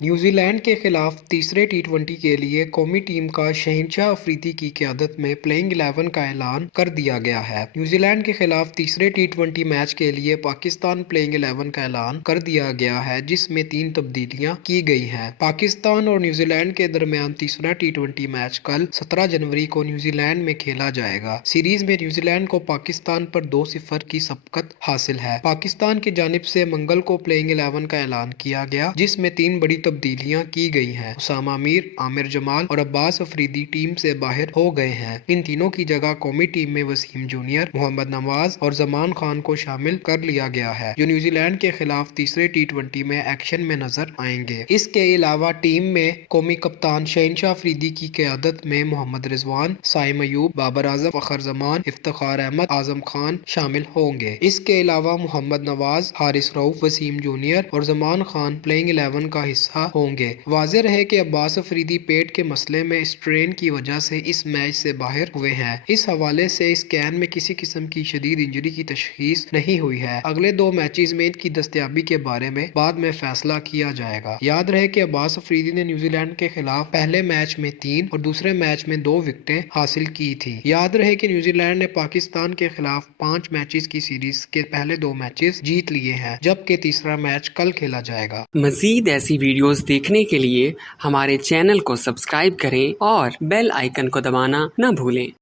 New Zealand کے خلاف تیسرے ٹی20 کے لیے قومی ٹیم کا شہنشاہ افریدی کی قیادت میں پلئنگ 11 کا اعلان کر دیا گیا ہے۔ نیوزی لینڈ کے خلاف تیسرے ٹی20 میچ کے لیے پاکستان پلئنگ 11 کا اعلان کر دیا گیا ہے، جس میں 3 تبدیلیاں کی گئی ہیں۔ پاکستان اور نیوزی لینڈ کے درمیان تیسرا ٹی20 میچ کل 17 جنوری کو نیوزی لینڈ میں کھیلا جائے گا۔ سیریز میں نیوزی لینڈ کو پاکستان پر 2-0 کی سبقت حاصل ہے۔ پاکستان کی جانب سے منگل کو پلئنگ 11 کا اعلان کیا گیا، جس میں 3 بڑی تبدیلیاں کی گئی ہیں۔ اسامہ میر، عامر جمال اور عباس افریدی ٹیم سے باہر ہو گئے ہیں۔ ان تینوں کی جگہ قومی ٹیم میں وسیم جونیئر، محمد نواز اور زمان خان کو شامل کر لیا گیا ہے، جو نیوزی لینڈ کے خلاف تیسرے ٹی20 میں ایکشن میں نظر آئیں گے۔ اس کے علاوہ ٹیم میں قومی کپتان شہنشاہ افریدی کی قیادت میں محمد رضوان، سائم ایوب، بابر اعظم، فخر زمان، افتخار احمد، اعظم خان شامل ہوں گے۔ اس کے علاوہ محمد نواز، حارث رؤف، وسیم جونیئر اور زمان خان پلئنگ 11 کا حصہ ہوں گے۔ واضح رہے کہ عباس افریدی پیٹ کے مسئلے میں اسٹرین کی وجہ سے اس میچ سے باہر ہوئے ہیں۔ اس حوالے سے اس کین میں کسی قسم کی شدید انجری کی تشخیص نہیں ہوئی ہے۔ اگلے 2 میچز میں ان کی دستیابی کے بارے میں بعد میں فیصلہ کیا جائے گا۔ یاد رہے کہ عباس افریدی نے نیوزی لینڈ کے خلاف پہلے میچ میں 3 اور دوسرے میچ میں 2 وکٹیں حاصل کی تھی۔ یاد رہے کہ نیوزی لینڈ نے پاکستان کے خلاف 5 میچز کی سیریز کے پہلے 2 میچز جیت لیے ہیں، جبکہ تیسرا میچ کل کھیلا جائے گا۔ مزید ایسی ویڈیوز دیکھنے کے لیے ہمارے چینل کو سبسکرائب کریں اور بیل آئیکن کو دبانا نہ بھولیں۔